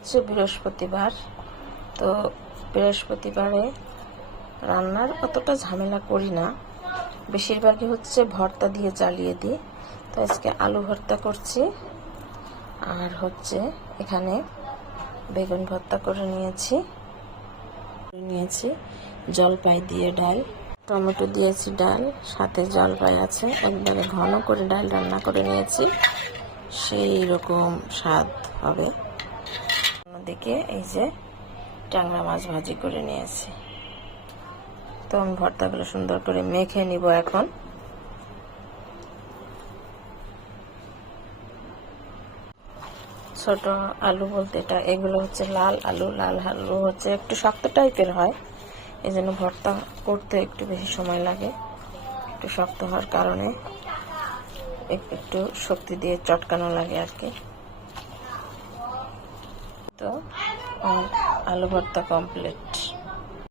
হচ্ছে বৃহস্পতিবার। তো বৃহস্পতিবারে রান্নার অতটা ঝামেলা করি না, বেশিরভাগই হচ্ছে ভর্তা দিয়ে চালিয়ে দিই। তো আজকে আলু ভর্তা করছি, আর হচ্ছে এখানে বেগুন ভর্তা করে নিয়েছি জলপাই দিয়ে ডাল, টমেটো দিয়েছি ডাল, সাথে জলপাই আছে। একবারে ঘন করে ডাল রান্না করে নিয়েছি, সেই রকম স্বাদ হবে। অন্যদিকে এই যে ট্যাংরা মাছ ভাজি করে নিয়েছি। তো আমি ভর্তাগুলো সুন্দর করে মেখে নিব এখন। ছোট আলু বলতে এগুলো হচ্ছে লাল আলু। লাল আলু হচ্ছে একটু শক্ত টাইপের হয়, এই জন্য ভর্তা করতে একটু বেশি সময় লাগে। একটু শক্ত হওয়ার কারণে একটু শক্তি দিয়ে চটকানো লাগে আর কি। তো আলু ভর্তা কমপ্লিট।